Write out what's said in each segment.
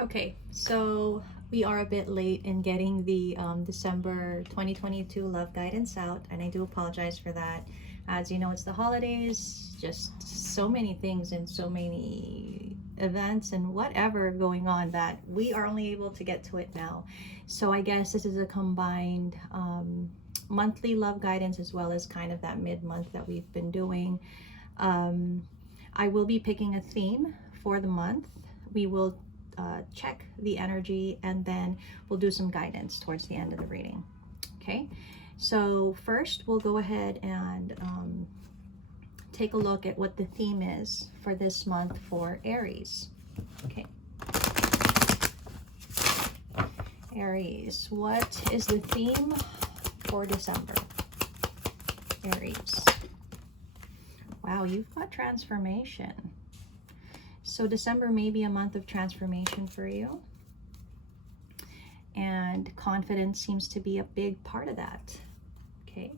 Okay, so we are a bit late in getting the December 2022 love guidance out, and I do apologize for that. As you know, it's the holidays, just so many things and so many events and whatever going on that we are only able to get to it now. So I guess this is a combined monthly love guidance as well as kind of that mid-month that we've been doing. Um, I will be picking a theme for the month. We will check the energy and then we'll do some guidance towards the end of the reading. Okay, so first we'll go ahead and take a look at what the theme is for this month for Aries. Okay, Aries, what is the theme for December? Aries. Wow, you've got transformation. So December may be a month of transformation for you. And confidence seems to be a big part of that. Okay,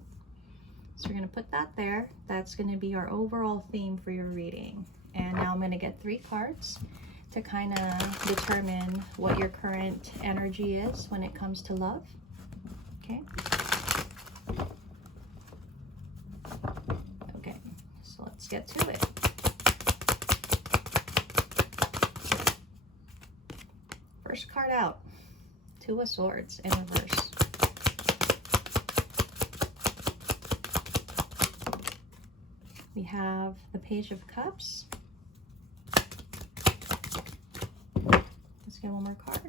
so we're going to put that there. That's going to be our overall theme for your reading. And now I'm going to get 3 cards to kind of determine what your current energy is when it comes to love. Okay. Okay, so let's get to it. First card out, 2 of Swords in reverse. We have the Page of Cups. Let's get one more card.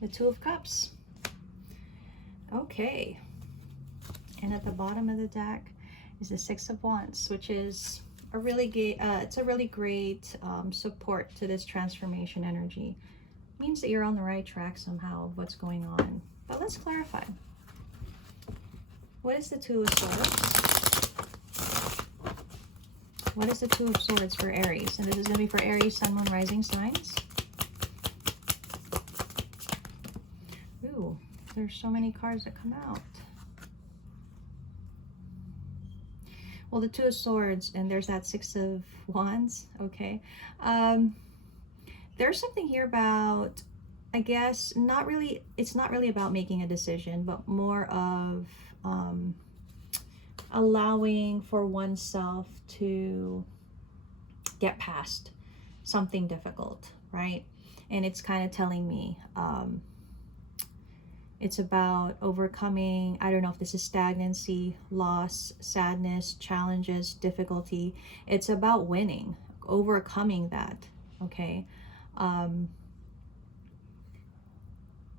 The 2 of Cups. Okay. And at the bottom of the deck is the 6 of Wands, which is a really great support to this transformation energy. It means that you're on the right track somehow of what's going on. But let's clarify. What is the 2 of Swords? What is the 2 of Swords for Aries? And this is going to be for Aries, Sun, Moon, Rising signs. Ooh, there's so many cards that come out. Well, the 2 of Swords, and there's that 6 of Wands, okay? There's something here about, I guess, it's not really about making a decision, but more of allowing for oneself to get past something difficult, right? And it's kind of telling me, it's about overcoming, I don't know if this is stagnancy, loss, sadness, challenges, difficulty. It's about winning, overcoming that, okay?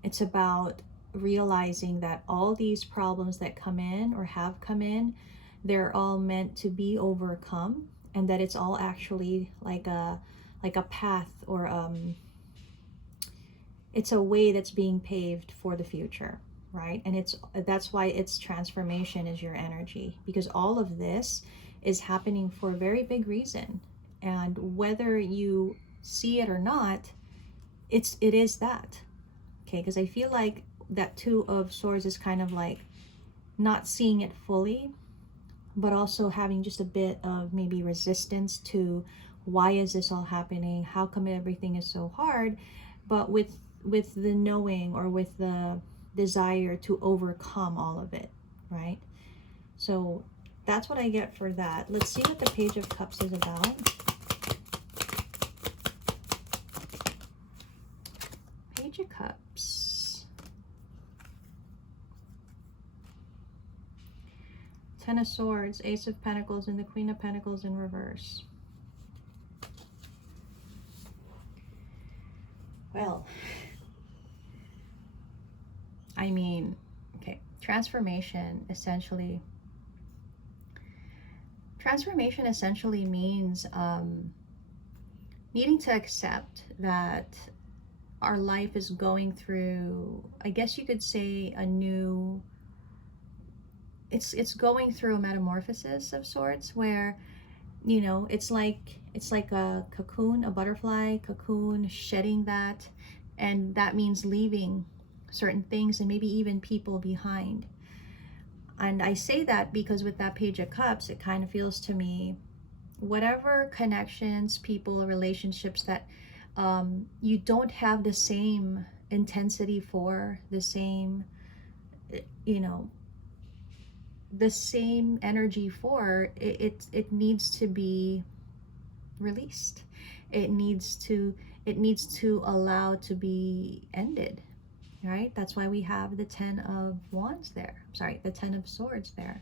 It's about realizing that all these problems that come in or have come in, they're all meant to be overcome, and that it's all actually like a path, or it's a way that's being paved for the future, right? And that's why its transformation is your energy, because all of this is happening for a very big reason. And whether you see it or not, it is that. Okay, because I feel like that 2 of Swords is kind of like not seeing it fully, but also having just a bit of maybe resistance to why is this all happening? How come everything is so hard? But with the knowing, or with the desire to overcome all of it, right? So that's what I get for that. Let's see what the Page of Cups is about. Page of Cups. 10 of Swords, Ace of Pentacles, and the Queen of Pentacles in reverse. Well, I mean, okay, transformation essentially means needing to accept that our life is going through, I guess you could say, it's going through a metamorphosis of sorts, where, you know, it's like a cocoon, a butterfly cocoon, shedding that, and that means leaving certain things and maybe even people behind. And I say that because with that Page of Cups, it kind of feels to me, whatever connections, people, relationships that you don't have the same intensity for, the same, you know, the same energy for, it needs to be released. It needs to allow to be ended, right? That's why we have the 10 of Wands there. Sorry, the 10 of Swords there.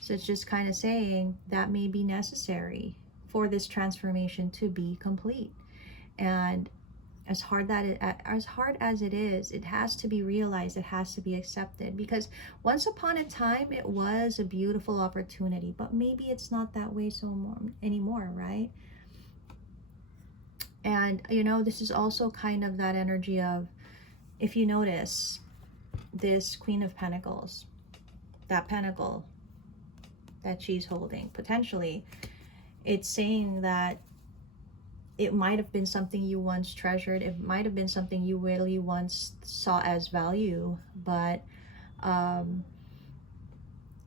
So it's just kind of saying that may be necessary for this transformation to be complete. And as hard as it is, it has to be realized, it has to be accepted, because once upon a time it was a beautiful opportunity, but maybe it's not that way anymore, right? And this is also kind of that energy of, if you notice this Queen of Pentacles, that pentacle that she's holding, potentially it's saying that it might have been something you once treasured, it might have been something you really once saw as value, but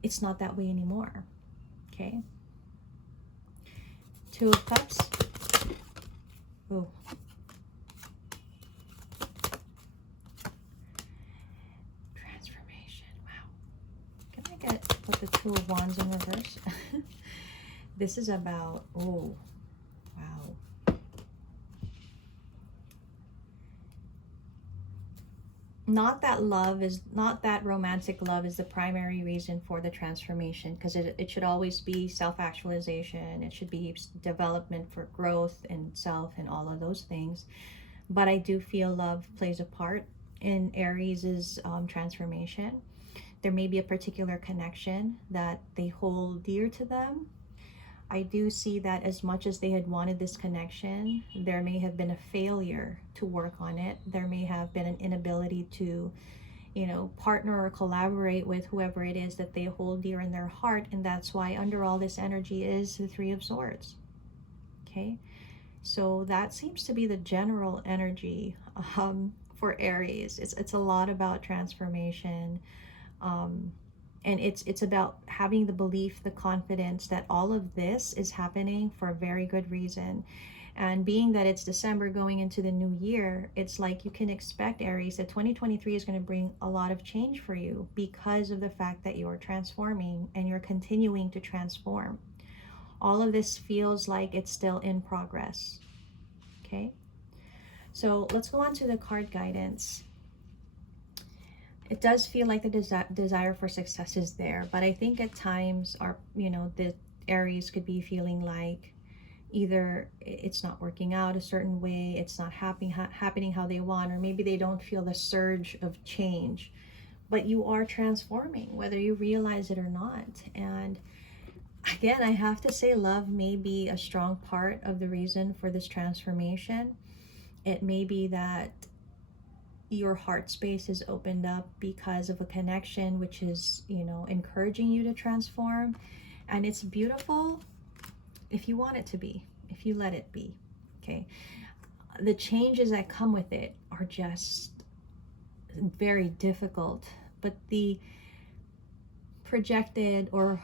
it's not that way anymore. Okay, Two of Cups. Ooh. Transformation. Wow. Can I put the Two of Wands in reverse? This is about, oh, wow. Not that romantic love is the primary reason for the transformation, because it should always be self-actualization. It should be development for growth and self and all of those things. But I do feel love plays a part in Aries's transformation. There may be a particular connection that they hold dear to them. I do see that as much as they had wanted this connection, there may have been a failure to work on it. There may have been an inability to, partner or collaborate with whoever it is that they hold dear in their heart. And that's why under all this energy is the Three of Swords. Okay. So that seems to be the general energy for Aries. It's a lot about transformation. And it's about having the belief, the confidence that all of this is happening for a very good reason. And being that it's December going into the new year, it's like you can expect, Aries, that 2023 is going to bring a lot of change for you because of the fact that you're transforming and you're continuing to transform. All of this feels like it's still in progress. Okay? So let's go on to the card guidance. It does feel like the desire for success is there, but I think at times the Aries could be feeling like either it's not working out a certain way, it's not happening how they want, or maybe they don't feel the surge of change. But you are transforming, whether you realize it or not. And again, I have to say, love may be a strong part of the reason for this transformation. It may be that your heart space is opened up because of a connection which is, encouraging you to transform. And it's beautiful if you want it to be, if you let it be. Okay. The changes that come with it are just very difficult, but the projected or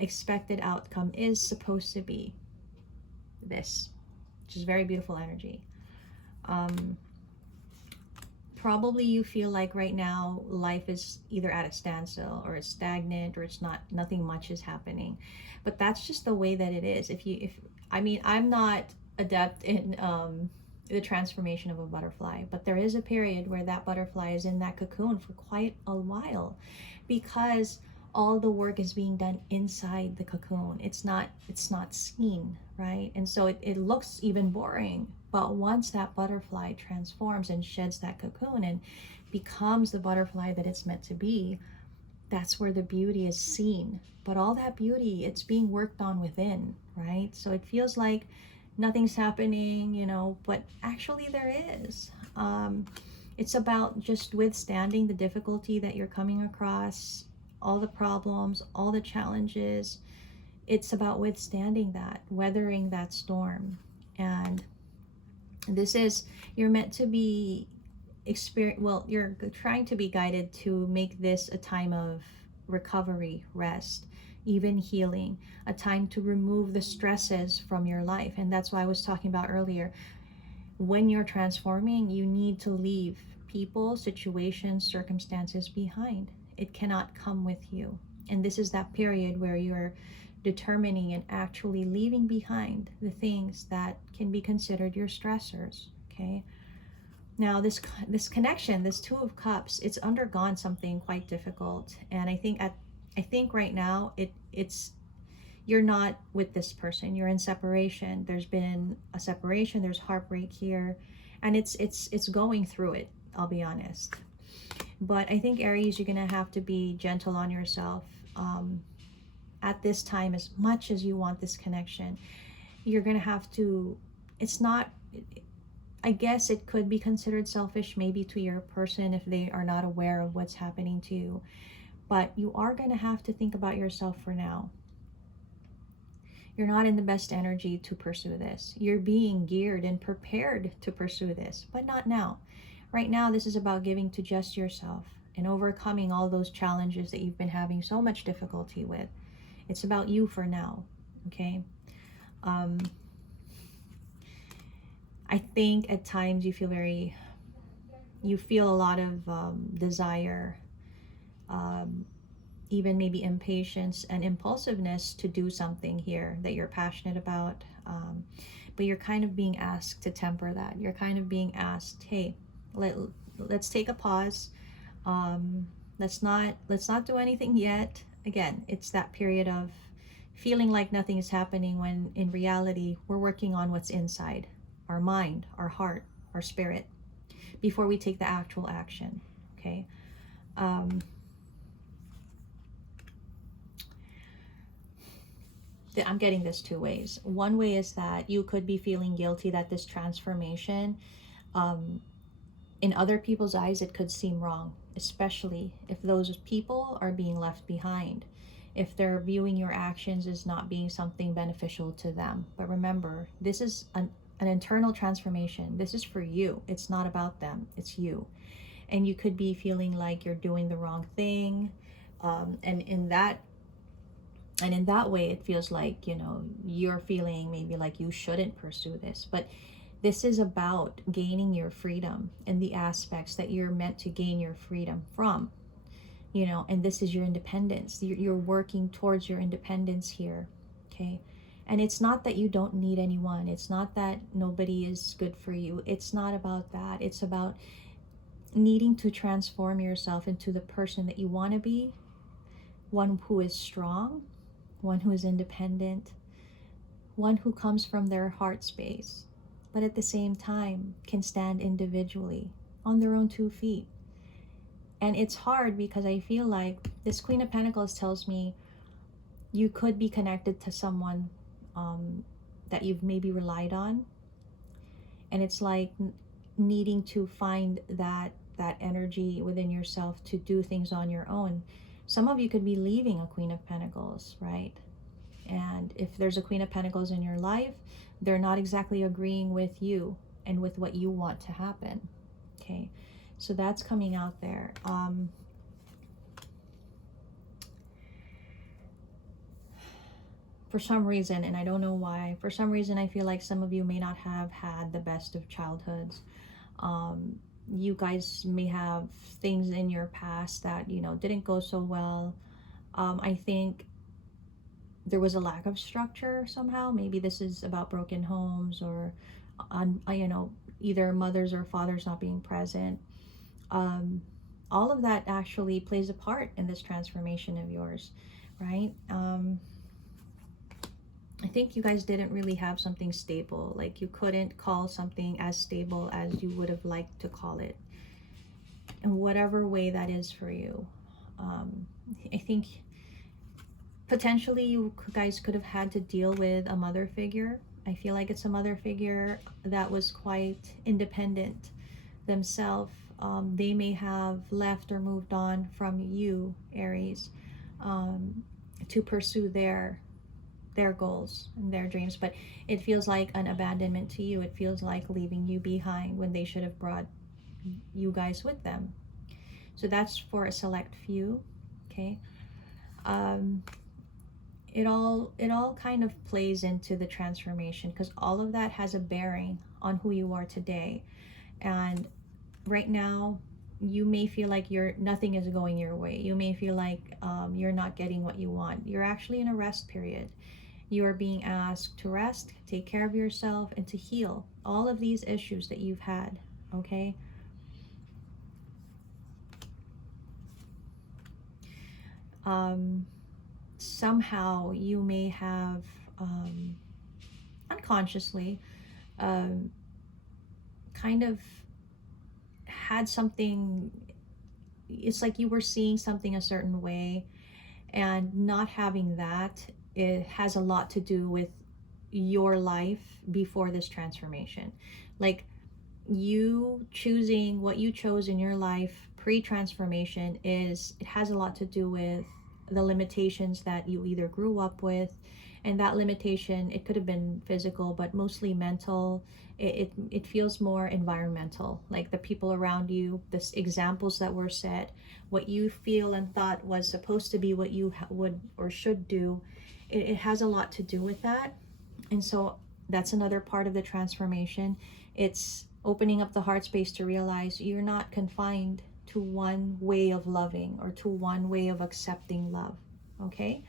expected outcome is supposed to be this, which is very beautiful energy. Probably you feel like right now life is either at a standstill or it's stagnant, or nothing much is happening. But that's just the way that it is. I'm not adept in the transformation of a butterfly, but there is a period where that butterfly is in that cocoon for quite a while, because all the work is being done inside the cocoon. It's not seen, right? And so it looks even boring. But once that butterfly transforms and sheds that cocoon and becomes the butterfly that it's meant to be, that's where the beauty is seen. But all that beauty, it's being worked on within, right? So it feels like nothing's happening, but actually there is. It's about just withstanding the difficulty that you're coming across, all the problems, all the challenges. It's about withstanding that, weathering that storm. And you're meant to be you're trying to be guided to make this a time of recovery, rest, even healing, a time to remove the stresses from your life. And that's why I was talking about earlier. When you're transforming, you need to leave people, situations, circumstances behind. It cannot come with you. And this is that period where you're determining and actually leaving behind the things that can be considered your stressors. Okay. Now this connection, this Two of Cups, it's undergone something quite difficult, and I think right now it's you're not with this person. You're in separation. There's been a separation. There's heartbreak here, and it's going through it. I'll be honest. But I think, Aries, you're gonna have to be gentle on yourself at this time. As much as you want this connection, you're gonna have to. It's not. I guess it could be considered selfish, maybe to your person, if they are not aware of what's happening to you. But you are going to have to think about yourself for now. You're not in the best energy to pursue this. You're being geared and prepared to pursue this, but not now. Right now, this is about giving to just yourself and overcoming all those challenges that you've been having so much difficulty with. It's about you for now, okay? I think at times you feel a lot of desire, even maybe impatience and impulsiveness to do something here that you're passionate about. But you're kind of being asked to temper that. You're kind of being asked, hey, let's take a pause. Let's not do anything yet. Again, it's that period of feeling like nothing is happening when in reality we're working on what's inside. Our mind, our heart, our spirit, before we take the actual action, okay? I'm getting this two ways. One way is that you could be feeling guilty that this transformation, in other people's eyes, it could seem wrong, especially if those people are being left behind, if they're viewing your actions as not being something beneficial to them. But remember, this is an internal transformation. This is for you. It's not about them. It's you. And you could be feeling like you're doing the wrong thing. And in that way, it feels like, you know, you're feeling maybe like you shouldn't pursue this. But this is about gaining your freedom and the aspects that you're meant to gain your freedom from, you know, and this is your independence. You're working towards your independence here, okay? And it's not that you don't need anyone. It's not that nobody is good for you. It's not about that. It's about needing to transform yourself into the person that you want to be, one who is strong, one who is independent, one who comes from their heart space, but at the same time can stand individually on their own 2 feet. And it's hard because I feel like this Queen of Pentacles tells me you could be connected to someone that you've maybe relied on, and it's like needing to find that energy within yourself to do things on your own. Some of you could be leaving a Queen of Pentacles, right? And if there's a Queen of Pentacles in your life, they're not exactly agreeing with you and with what you want to happen, okay? So that's coming out there. For some reason, and I don't know why, for some reason I feel like some of you may not have had the best of childhoods. You guys may have things in your past that, you know, didn't go so well. I think there was a lack of structure somehow. Maybe this is about broken homes or, you know, either mothers or fathers not being present. All of that actually plays a part in this transformation of yours, right? I think you guys didn't really have something stable. Like you couldn't call something as stable as you would have liked to call it. In whatever way that is for you. I think potentially you guys could have had to deal with a mother figure. I feel like it's a mother figure that was quite independent themselves. They may have left or moved on from you, Aries, to pursue their goals and their dreams, but it feels like an abandonment to you. It feels like leaving you behind when they should have brought you guys with them. So that's for a select few, okay? um, it all kind of plays into the transformation, because all of that has a bearing on who you are today. And right now, you may feel like nothing is going your way. You may feel like you're not getting what you want. You're actually in a rest period. You are being asked to rest, take care of yourself, and to heal all of these issues that you've had. Okay. Somehow you may have unconsciously um, kind of had something. It's like you were seeing something a certain way, and not having that, it has a lot to do with your life before this transformation. Like, you choosing what you chose in your life pre-transformation, it has a lot to do with the limitations that you either grew up with, and that limitation, it could have been physical but mostly mental. It feels more environmental, like the people around you, the examples that were set, what you feel and thought was supposed to be what you would or should do. It has a lot to do with that. And so that's another part of the transformation. It's opening up the heart space to realize you're not confined to one way of loving or to one way of accepting love. Okay.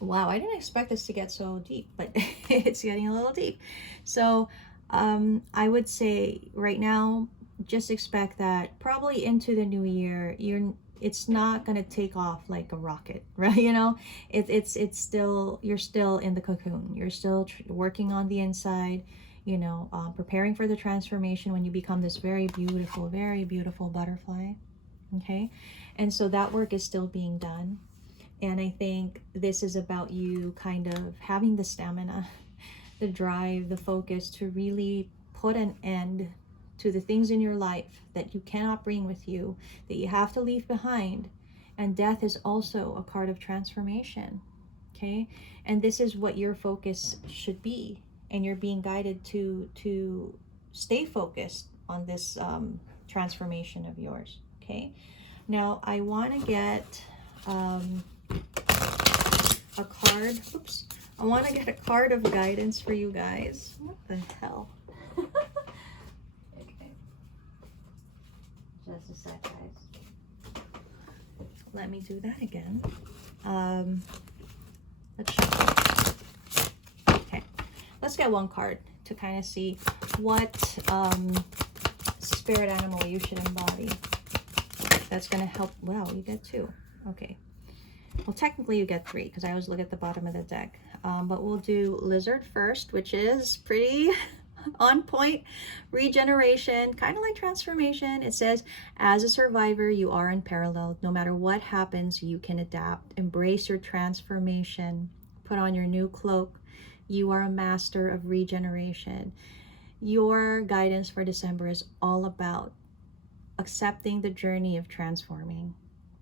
Wow, I didn't expect this to get so deep, but it's getting a little deep. So I would say right now, just expect that probably into the new year, it's not going to take off like a rocket, right? It's still, you're still in the cocoon. You're still working on the inside, preparing for the transformation when you become this very beautiful butterfly. Okay. And so that work is still being done. And I think this is about you kind of having the stamina, the drive, the focus to really put an end to the things in your life that you cannot bring with you, that you have to leave behind. And death is also a part of transformation. Okay. And this is what your focus should be. And you're being guided to stay focused on this transformation of yours. Okay. Now I want to get a card. Oops. I want to get a card of guidance for you guys. What the hell? Okay. Just a sec, guys. Let me do that again. Let's shuffle. Okay. Let's get one card to kind of see what spirit animal you should embody. That's going to help. Wow, you get two. Okay. Well, technically you get three because I always look at the bottom of the deck. But we'll do lizard first, which is pretty on point. Regeneration, kind of like transformation. It says, as a survivor, you are unparalleled. No matter what happens, you can adapt. Embrace your transformation. Put on your new cloak. You are a master of regeneration. Your guidance for December is all about accepting the journey of transforming,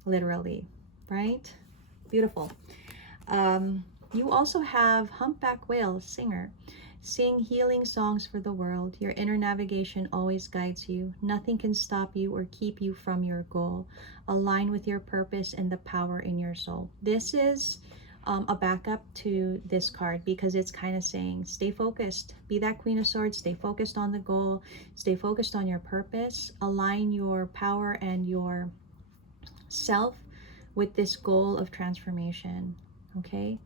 literally, right? Beautiful. You also have humpback whale, singer. Sing healing songs for the world. Your inner navigation always guides you. Nothing can stop you or keep you from your goal. Align with your purpose and the power in your soul. This is a backup to this card because it's kind of saying, stay focused. Be that Queen of Swords. Stay focused on the goal. Stay focused on your purpose. Align your power and your self with this goal of transformation. Okay,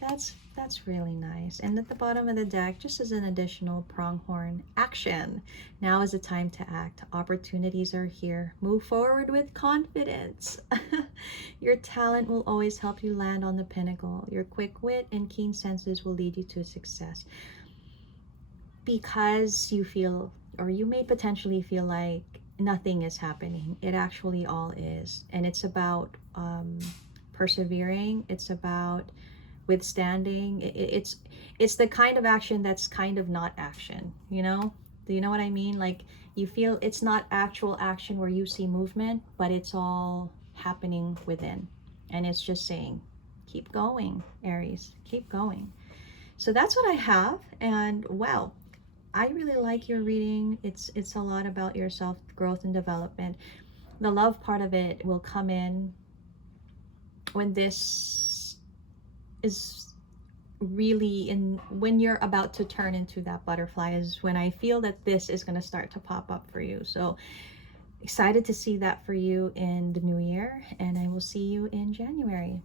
that's really nice. And at the bottom of the deck, just as an additional pronghorn, action. Now is the time to act. Opportunities are here. Move forward with confidence. Your talent will always help you land on the pinnacle. Your quick wit and keen senses will lead you to success. Because you feel, or you may potentially feel like nothing is happening, it actually all is. And it's about persevering. It's about withstanding. It's the kind of action that's kind of not action, do you know what I mean? Like, you feel it's not actual action where you see movement, but it's all happening within, and it's just saying, keep going, Aries, keep going. So that's what I have. And wow, I really like your reading. It's a lot about your self growth and development. The love part of it will come in when this is really when you're about to turn into that butterfly is when I feel that this is going to start to pop up for you. So excited to see that for you in the new year, and I will see you in January.